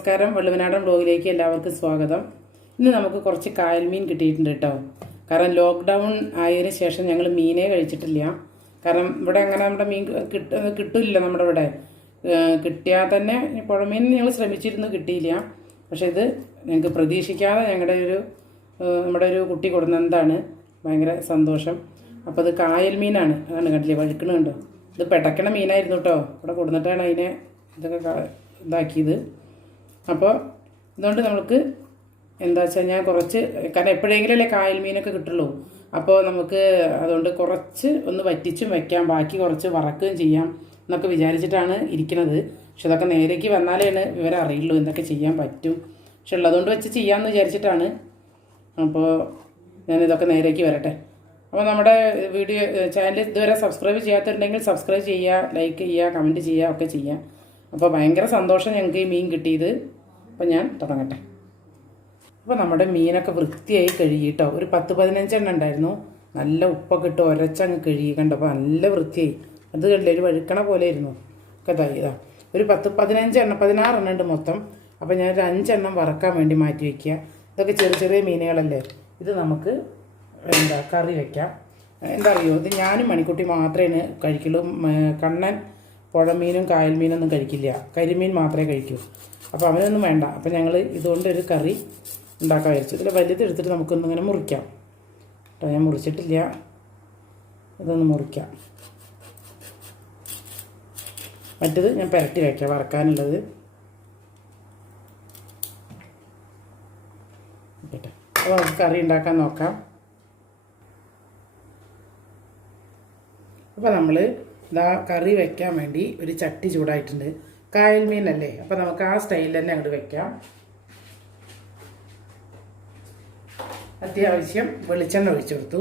നമസ്കാരം, വള്ളുവനാടൻ ബ്ലോഗിലേക്ക് എല്ലാവർക്കും സ്വാഗതം. ഇന്ന് നമുക്ക് കുറച്ച് കായൽ മീൻ കിട്ടിയിട്ടുണ്ട് കേട്ടോ. കാരണം ലോക്ക്ഡൗൺ ആയതിനു ശേഷം ഞങ്ങൾ മീനേ കഴിച്ചിട്ടില്ല. കാരണം ഇവിടെ അങ്ങനെ നമ്മുടെ മീൻ കിട്ടില്ല. നമ്മുടെ ഇവിടെ കിട്ടിയാൽ തന്നെ പുഴമീൻ ഞങ്ങൾ ശ്രമിച്ചിരുന്നു, കിട്ടിയില്ല. പക്ഷെ ഇത് ഞങ്ങൾക്ക് പ്രതീക്ഷിക്കാതെ നമ്മുടെ ഒരു കുട്ടി കൊടുന്നതാണ്. ഭയങ്കര സന്തോഷം. അപ്പോൾ അത് കായൽ മീനാണ്. അതാണ് കണ്ടില്ലേ, വഴുക്കണുണ്ടോ. ഇത് പെടക്കണ മീനായിരുന്നു കേട്ടോ. ഇവിടെ കൊടുന്നിട്ടാണ് അതിനെ ഇതൊക്കെ ഇതാക്കിയത്. അപ്പോൾ ഇതുകൊണ്ട് നമുക്ക് എന്താ വെച്ചാൽ ഞാൻ കുറച്ച്, കാരണം എപ്പോഴെങ്കിലല്ലേ കായൽ മീനൊക്കെ കിട്ടുള്ളൂ. അപ്പോൾ നമുക്ക് അതുകൊണ്ട് കുറച്ച് ഒന്ന് വറ്റിച്ചും വെക്കാം, ബാക്കി കുറച്ച് വറക്കുകയും ചെയ്യാം എന്നൊക്കെ വിചാരിച്ചിട്ടാണ് ഇരിക്കുന്നത്. പക്ഷെ അതൊക്കെ നേരേക്ക് വന്നാലാണ് ഇവരെ അറിയുള്ളൂ എന്തൊക്കെ ചെയ്യാൻ പറ്റും. പക്ഷെ ഉള്ളതുകൊണ്ട് വെച്ച് ചെയ്യാമെന്ന് വിചാരിച്ചിട്ടാണ്. അപ്പോൾ ഞാനിതൊക്കെ നേരേക്ക് വരട്ടെ. അപ്പോൾ നമ്മുടെ വീഡിയോ ചാനൽ ഇതുവരെ സബ്സ്ക്രൈബ് ചെയ്യാത്തതുണ്ടെങ്കിൽ സബ്സ്ക്രൈബ് ചെയ്യുക, ലൈക്ക് ചെയ്യുക, കമൻറ്റ് ചെയ്യുക, ഒക്കെ ചെയ്യാം. അപ്പോൾ ഭയങ്കര സന്തോഷം ഞങ്ങൾക്ക് ഈ മീൻ കിട്ടിയത്. അപ്പോൾ ഞാൻ തുടങ്ങട്ടെ. അപ്പോൾ നമ്മുടെ മീനൊക്കെ വൃത്തിയായി കഴുകിയിട്ടോ. ഒരു 10-15 എണ്ണം ഉണ്ടായിരുന്നു. നല്ല ഉപ്പൊക്കെ ഇട്ട് ഒരച്ചങ്ങ് കഴുകി കണ്ടപ്പോൾ നല്ല വൃത്തിയായി. അത് കണ്ടില്ലേ, ഒരു വഴുക്കണ പോലെ ആയിരുന്നു ഒക്കെ. ഇതാ ഒരു 10-15 എണ്ണം, 16 എണ്ണം ഉണ്ട് മൊത്തം. അപ്പോൾ ഞാനൊരു 5 എണ്ണം വറക്കാൻ വേണ്ടി മാറ്റി വയ്ക്കുക. ഇതൊക്കെ ചെറിയ ചെറിയ മീനുകളല്ലേ. ഇത് നമുക്ക് കറി വയ്ക്കാം. എന്താ അറിയോ, ഇത് ഞാനും മണിക്കുട്ടി മാത്രമേ കഴിക്കുള്ളൂ. കണ്ണൻ പുഴമീനും കായൽ മീനൊന്നും കഴിക്കില്ല, കരിമീൻ മാത്രമേ കഴിക്കൂ. അപ്പോൾ അവനൊന്നും വേണ്ട. അപ്പോൾ ഞങ്ങൾ ഇതുകൊണ്ടൊരു കറി ഉണ്ടാക്കാൻ വിചാരിച്ചു. ഇതിൽ വലുതെടുത്തിട്ട് നമുക്കൊന്നിങ്ങനെ മുറിക്കാം കേട്ടോ. ഞാൻ മുറിച്ചിട്ടില്ല, ഇതൊന്ന് മുറിക്കാം. മറ്റത് ഞാൻ പുരട്ടി വയ്ക്കാം വറക്കാനുള്ളത്. കേട്ടോ, അപ്പോൾ നമുക്ക് കറി ഉണ്ടാക്കാൻ നോക്കാം. അപ്പോൾ നമ്മൾ ഇതാ കറി വെക്കാൻ വേണ്ടി ഒരു ചട്ടി ചൂടായിട്ടുണ്ട്. കായൽ മീനല്ലേ, അപ്പോൾ നമുക്ക് ആ സ്റ്റൈലിൽ തന്നെ അങ്ങോട്ട് വെക്കാം. അത്യാവശ്യം വെളിച്ചെണ്ണ ഒഴിച്ചു കൊടുത്തു.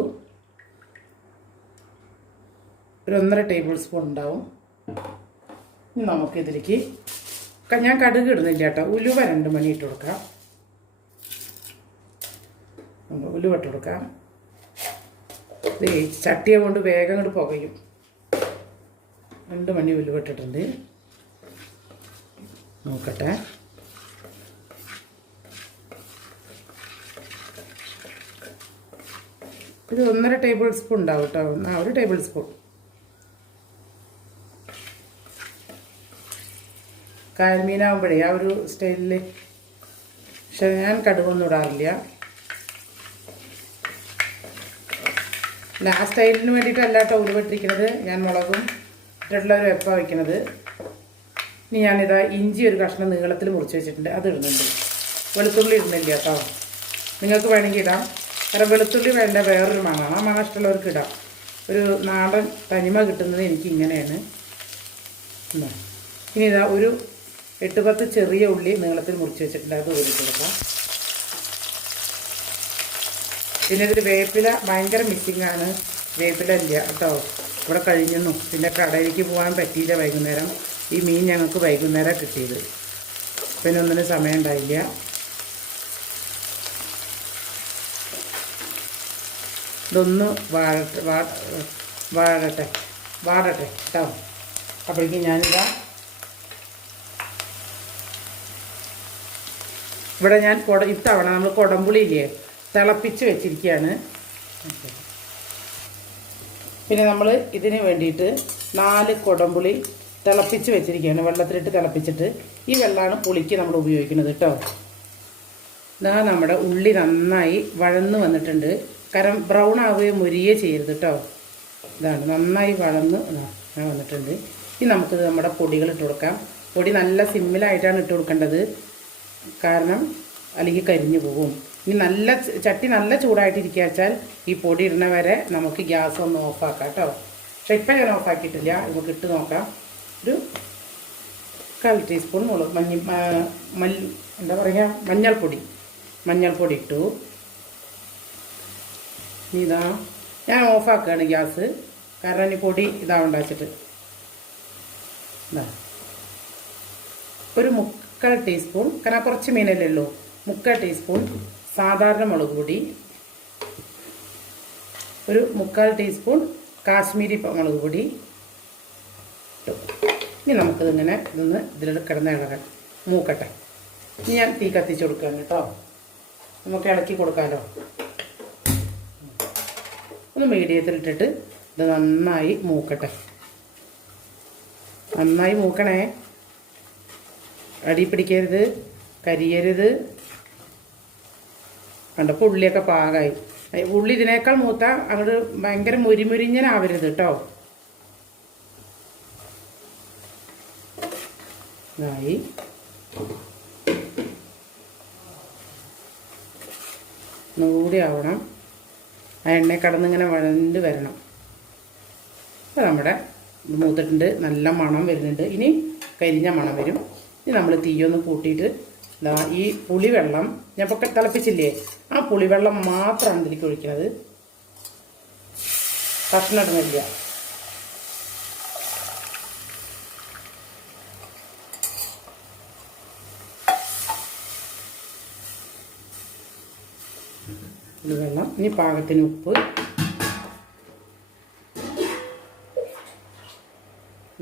ഒരു 1.5 ടേബിൾ സ്പൂൺ ഉണ്ടാവും. ഇനി നമുക്കിതിലേക്ക് ഞാൻ കടുക് ഇടുന്നില്ല കേട്ടോ. ഉലുവ 2 മണി ഇട്ട് കൊടുക്കാം. ഉലുവ ഇട്ട് കൊടുക്കാം. ചട്ടിയെ കൊണ്ട് വേഗം അങ്ങോട്ട് പുകയും. 2 മണി ഉലുവ ഇട്ടിട്ടുണ്ട്. നോക്കട്ടെ. ഇത് 1.5 ടേബിൾ സ്പൂൺ ഉണ്ടാവും കേട്ടോ. 1 ടേബിൾ സ്പൂൺ. കായൽ മീനാകുമ്പോഴേ ആ ഒരു സ്റ്റൈലിൽ. പക്ഷെ ഞാൻ കടുകൊന്നും ഇടാറില്ല. ആ സ്റ്റൈലിന് വേണ്ടിയിട്ടല്ല കേട്ടോ ഉരുവട്ടിരിക്കുന്നത്. ഞാൻ മുളകും ഇട്ടിട്ടുള്ള ഒരു വെപ്പ വയ്ക്കുന്നത്. ഇനി ഞാനിതാ ഇഞ്ചി ഒരു കഷ്ണം നീളത്തിൽ മുറിച്ച് വെച്ചിട്ടുണ്ട്, അത് ഇടുന്നുണ്ട്. വെളുത്തുള്ളി ഇടുന്നില്ല കേട്ടോ. നിങ്ങൾക്ക് വേണമെങ്കിൽ ഇടാം. കാരണം വെളുത്തുള്ളി വേണ്ട വേറൊരു മണമാണ്. ആ മണം ഇഷ്ടമുള്ളവർക്ക് ഇടാം. ഒരു നാടൻ തനിമ കിട്ടുന്നത് എനിക്ക് ഇങ്ങനെയാണ്. ഇനി ഇതാ ഒരു 8-10 ചെറിയ ഉള്ളി നീളത്തിൽ മുറിച്ച് വെച്ചിട്ടുണ്ട്, അത് ഊരിട്ട് കൊടുക്കാം. പിന്നെ ഇതിൽ വേപ്പില ഭയങ്കര മിസ്സിങ്ങാണ്. വേപ്പില ഇല്ല കേട്ടോ, ഇവിടെ കഴിഞ്ഞു. പിന്നെ കടയിലേക്ക് പോകാൻ പറ്റിയില്ല വൈകുന്നേരം. ഈ മീൻ ഞങ്ങൾക്ക് വൈകുന്നേരം കിട്ടിയത്. പിന്നെ ഒന്നിനും സമയം ഉണ്ടായില്ല. ഇതൊന്ന് വാടട്ടെ കേട്ടോ. അപ്പോഴേക്കും ഞാനിതാ ഇവിടെ ഞാൻ ഇത്തവണ നമ്മൾ കുടംപുളിയില്ലേ തിളപ്പിച്ച് വെച്ചിരിക്കുകയാണ്. പിന്നെ നമ്മൾ ഇതിന് വേണ്ടിയിട്ട് 4 കുടംപുളി തിളപ്പിച്ച് വെച്ചിരിക്കുകയാണ്. വെള്ളത്തിലിട്ട് തിളപ്പിച്ചിട്ട് ഈ വെള്ളമാണ് പുളിക്ക് നമ്മൾ ഉപയോഗിക്കുന്നത് കേട്ടോ. ഇതാ നമ്മുടെ ഉള്ളി നന്നായി വഴന്ന് വന്നിട്ടുണ്ട്. കാരണം ബ്രൗൺ ആവുകയോ മുരിയെ ചെയ്യരുത് കേട്ടോ. ഇതാണ് നന്നായി വഴന്ന് വന്നിട്ടുണ്ട്. ഇനി നമുക്കിത് നമ്മുടെ പൊടികൾ ഇട്ട് കൊടുക്കാം. പൊടി നല്ല സിമ്മിലായിട്ടാണ് ഇട്ട് കൊടുക്കേണ്ടത്, കാരണം അല്ലെങ്കിൽ കരിഞ്ഞു പോകും. ഇനി ചട്ടി നല്ല ചൂടായിട്ടിരിക്കുക വെച്ചാൽ ഈ പൊടി ഇടുന്ന വരെ നമുക്ക് ഗ്യാസ് ഒന്ന് ഓഫാക്കാം കേട്ടോ. പക്ഷെ ഇപ്പം ഞാൻ ഓഫാക്കിയിട്ടില്ല. നമുക്ക് ഇട്ട് നോക്കാം. ഒരു 1/4 ടീസ്പൂൺ മഞ്ഞൾപ്പൊടി ഇട്ടു. ഇനി ഇതാ ഞാൻ ഓഫാക്കുകയാണ് ഗ്യാസ്, കാരണം ഇനി പൊടി ഇതാവണ്ടാച്ചിട്ട്. ഒരു 1/4 ടീസ്പൂൺ, കാരണം കുറച്ച് മീനല്ലേ ഉള്ളൂ. 1/4 ടീസ്പൂൺ സാധാരണ മുളക് പൊടി, ഒരു 1/4 ടീസ്പൂൺ കാശ്മീരി മുളക് പൊടി ഇട്ടു. ഇനി നമുക്കിതിങ്ങനെ ഇതൊന്ന് ഇതിൽ കിടന്ന് ഇളകാൻ മൂക്കട്ടെ. ഇനി ഞാൻ തീ കത്തിച്ച് കൊടുക്കാം കേട്ടോ. നമുക്ക് ഇളക്കി കൊടുക്കാമല്ലോ. ഒന്ന് മീഡിയത്തിലിട്ടിട്ട് ഇത് നന്നായി മൂക്കട്ടെ. നന്നായി മൂക്കണേ, അടി പിടിക്കരുത്, കരിയരുത്. കണ്ടപ്പോൾ ഉള്ളിയൊക്കെ പാകമായി. ഉള്ളി ഇതിനേക്കാൾ മൂത്ത അങ്ങോട്ട് ഭയങ്കര മുരിമുരിഞ്ഞനാവരുത് കേട്ടോ. ഇതായി. ഒന്നുകൂടി ആവണം. ആ എണ്ണ കടന്നിങ്ങനെ വഴണ്ട് വരണം. അപ്പോൾ നമ്മുടെ മൂത്തിട്ടുണ്ട്, നല്ല മണം വരുന്നുണ്ട്. ഇനി കരിഞ്ഞ മണം വരും. ഇനി നമ്മൾ തീയൊന്ന് കൂട്ടിയിട്ട് ഇതാ ഈ പുളിവെള്ളം ഞാൻ ഇപ്പോൾ തിളപ്പിച്ചില്ലേ, ആ പുളിവെള്ളം മാത്രമാണ് ഇതിലേക്ക് ഒഴിക്കുന്നത്. കഷ്ണം ഇടുന്നില്ല. പുളിവെള്ളം, ഇനി പാകത്തിന് ഉപ്പ്,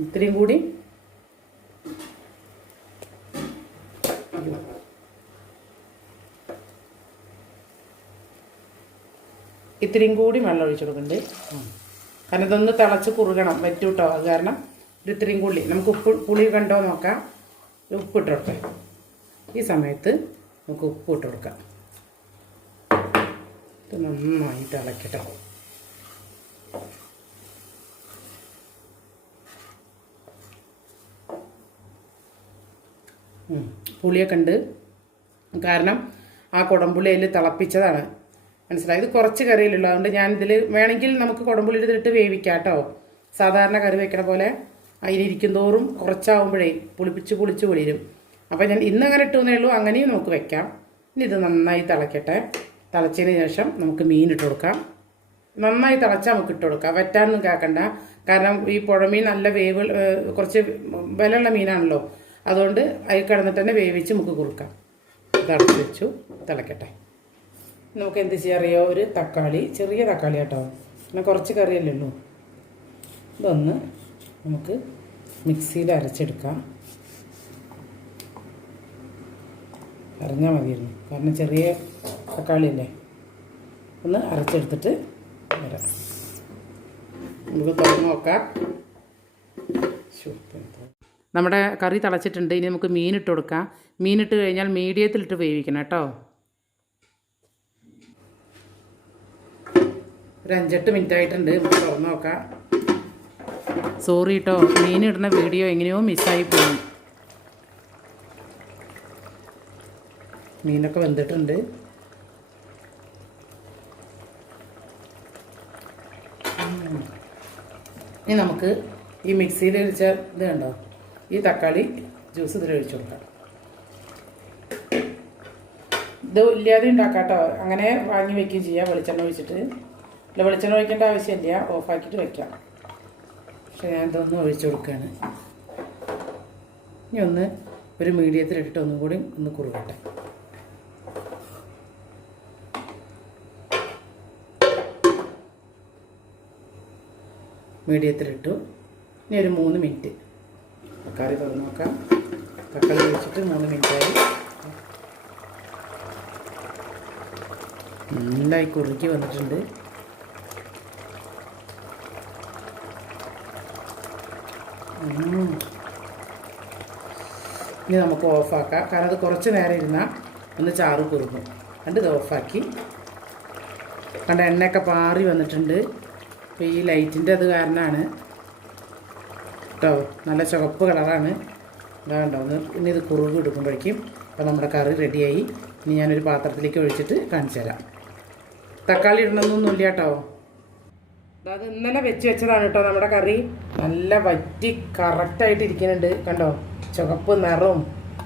ഇത്രയും കൂടി വെള്ളം ഒഴിച്ചു കൊടുക്കുന്നുണ്ട്. കാരണം ഇതൊന്ന് തിളച്ച് കുറുകണം, വറ്റൂട്ടോ. അത് കാരണം ഒരു ഇത്രയും കൂടി നമുക്ക് പുളി കണ്ടോ നോക്കാം. ഉപ്പിട്ട് കൊടുക്കാം. ഈ സമയത്ത് നമുക്ക് ഉപ്പ് ഇട്ട് കൊടുക്കാം. ഇത് നന്നായി തിളക്കട്ടെ. പുളിയൊക്കെ ഉണ്ട്, കാരണം ആ കുടംപുളി അതിൽ തിളപ്പിച്ചതാണ്. മനസ്സിലായി. ഇത് കുറച്ച് കറിയിലുള്ളൂ. അതുകൊണ്ട് ഞാനിതിൽ വേണമെങ്കിൽ നമുക്ക് കുടംപുളി ഇതിലിട്ട് വേവിക്കാം കേട്ടോ. സാധാരണ കറി വെക്കണ പോലെ അതിലിരിക്കും തോറും കുറച്ചാവുമ്പോഴേ പുളിച്ച് പൊളിരും. അപ്പോൾ ഞാൻ ഇന്നങ്ങനെ ഇട്ടുവന്നേ ഉള്ളൂ. അങ്ങനെയും നമുക്ക് വെക്കാം. ഇനി ഇത് നന്നായി തിളക്കട്ടെ. തിളച്ചതിന് ശേഷം നമുക്ക് മീൻ ഇട്ട് കൊടുക്കാം. നന്നായി തിളച്ചാൽ നമുക്ക് ഇട്ട് കൊടുക്കാം. വറ്റാനൊന്നും കേൾക്കണ്ട. കാരണം ഈ പുഴമീൻ നല്ല വേവ്, കുറച്ച് വിലയുള്ള മീനാണല്ലോ. അതുകൊണ്ട് അതിൽ കിടന്നിട്ട് തന്നെ വേവിച്ച് നമുക്ക് കൊടുക്കാം. തിളച്ച് വെച്ചു, തിളക്കട്ടെ. നമുക്ക് എന്ത് ചെയ്യാറിയോ, ഒരു തക്കാളി, ചെറിയ തക്കാളി കേട്ടോ, പിന്നെ കുറച്ച് കറിയല്ലേ ഉള്ളൂ. ഇതൊന്ന് നമുക്ക് മിക്സിയിൽ അരച്ചെടുക്കാം. അരഞ്ഞാൽ മതിയായിരുന്നു, കാരണം ചെറിയ തക്കാളിയല്ലേ. ഒന്ന് അരച്ചെടുത്തിട്ട് വരാം. നമുക്ക് തുറന്ന് നോക്കാം. നമ്മുടെ കറി തിളച്ചിട്ടുണ്ട്. ഇനി നമുക്ക് മീനിട്ട് കൊടുക്കാം. മീനിട്ട് കഴിഞ്ഞാൽ മീഡിയത്തിലിട്ട് വേവിക്കണം കേട്ടോ. ഒരു 5-8 മിനിറ്റ് ആയിട്ടുണ്ട്. നമുക്ക് തുറന്ന് നോക്കാം. സോറി കേട്ടോ, മീനിടുന്ന വീഡിയോ എങ്ങനെയോ മിസ്സായി പോയി. മീനൊക്കെ വെന്തിട്ടുണ്ട്. ഇനി നമുക്ക് ഈ മിക്സിയിൽ ഒഴിച്ച ഇത് കണ്ടോ, ഈ തക്കാളി ജ്യൂസ് ഇതിൽ ഒഴിച്ചു കൊടുക്കാം. ഇത് ഇല്ലാതെ ഉണ്ടാക്കാം കേട്ടോ. അങ്ങനെ വാങ്ങി വയ്ക്കുകയും ചെയ്യാം. വെളിച്ചെണ്ണ ഒഴിച്ചിട്ട്. അല്ല, വെളിച്ചെണ്ണ ഒഴിക്കേണ്ട ആവശ്യമില്ല, ഓഫാക്കിയിട്ട് വയ്ക്കാം. പക്ഷെ ഞാൻ ഇതൊന്ന് ഒഴിച്ചു കൊടുക്കുകയാണ്. ഇനി ഒന്ന് ഒരു മീഡിയത്തിലിട്ടിട്ട് ഒന്നും കൂടി ഒന്ന് കുറുകട്ടെ. മീഡിയത്തിലിട്ടു. ഇനി ഒരു 3 മിനിറ്റ് കറി തുറന്ന് നോക്കാം. തക്കാളി ഒഴിച്ചിട്ട് 3 മിനിറ്റായി. നന്നായി കുറുക്കി വന്നിട്ടുണ്ട്. ഇനി നമുക്ക് ഓഫാക്കാം. കാരണം അത് കുറച്ച് നേരം ഇരുന്നാൽ ഒന്ന് ചാറ് കുറുക്കും. കണ്ട് ഇത് ഓഫാക്കി. കണ്ട എണ്ണയൊക്കെ പാറി വന്നിട്ടുണ്ട്. അപ്പോൾ ഈ ലൈറ്റിൻ്റെ അത് കാരണമാണ് കേട്ടോ. നല്ല ചുവപ്പ് കളറാണ്. ഇതാണ്ടോ ഒന്ന്. ഇനി ഇത് കുറുക് എടുക്കുമ്പോഴേക്കും അപ്പോൾ നമ്മുടെ കറി റെഡിയായി. ഇനി ഞാനൊരു പാത്രത്തിലേക്ക് ഒഴിച്ചിട്ട് കാണിച്ചു തരാം. തക്കാളി ഇടണമെന്നൊന്നുമില്ല കേട്ടോ. അത് ഇന്നലെ വെച്ചതാണ് കേട്ടോ. നമ്മുടെ കറി നല്ല വറ്റി കറക്റ്റായിട്ട് ഇരിക്കുന്നുണ്ട്. കണ്ടോ, ചുവപ്പ് നിറവും.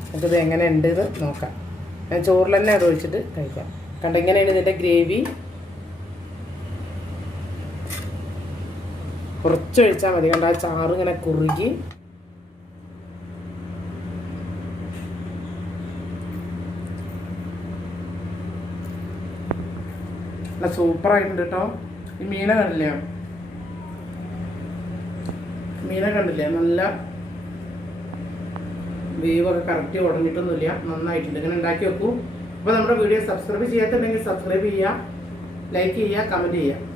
നമുക്കിത് എങ്ങനെ ഉണ്ട് ഇത് നോക്കാം. ഞാൻ ചോറിൽ തന്നെ അത് ഒഴിച്ചിട്ട് കഴിക്കാം. കണ്ടോ, ഇങ്ങനെയാണ് ഇതിൻ്റെ ഗ്രേവി. കുറച്ചൊഴിച്ചാൽ മതി. കണ്ടോ, ആ ചാറ് ഇങ്ങനെ കുറുകി. നല്ല സൂപ്പറായിട്ടുണ്ട് കേട്ടോ. ഈ മീനെ കണ്ടില്ലേ, വേവൊക്കെ കറക്റ്റ് ഉടഞ്ഞിട്ടൊന്നുമില്ല, നന്നായിട്ടുണ്ട്. ഇങ്ങനെ ഉണ്ടാക്കി വെക്കൂ. അപ്പോൾ നമ്മുടെ വീഡിയോ സബ്സ്ക്രൈബ് ചെയ്യാത്തുണ്ടെങ്കിൽ സബ്സ്ക്രൈബ് ചെയ്യുക, ലൈക്ക് ചെയ്യുക, കമൻറ്റ് ചെയ്യുക.